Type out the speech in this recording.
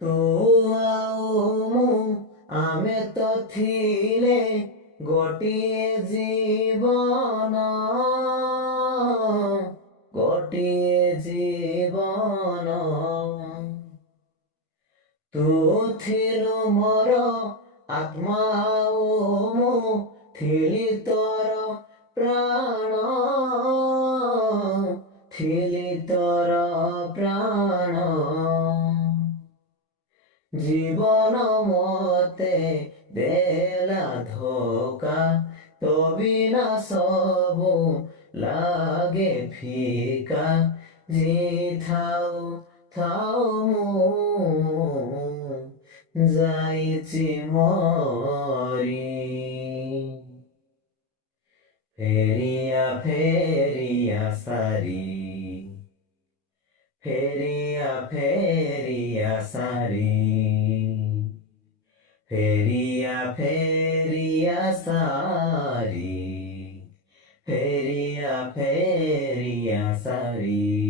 ତୁ ଆଉ ମୁଁ ଆମେ ତ ଥିଲେ ଗୋଟିଏ ଜୀବନ, ଗୋଟିଏ ଜୀବନ। ତୁ ଥିଲୁ ମୋର ଆତ୍ମା ଆଉ ମୁଁ ଥିଲି ତୋର ପ୍ରାଣ, ଥିଲି ତୋର ପ୍ରାଣ। ଜୀବନ ମତେ ଦେଲା ଧୋକା, ତୋ ବିନା ସବୁ ଲାଗେ ଫିକା। ଥାଉ ଥାଉ ମୁଁ ଯାଇଛି ମରି। ଫେରିଆ ଫେରିଆ ସାରି, ଫେରିଆ ଫେରିଆ ସାରି, ଫେରିଆ ଫେରିଆ ସାରି, ଫେରିଆ ଫେରିଆ ସାରି।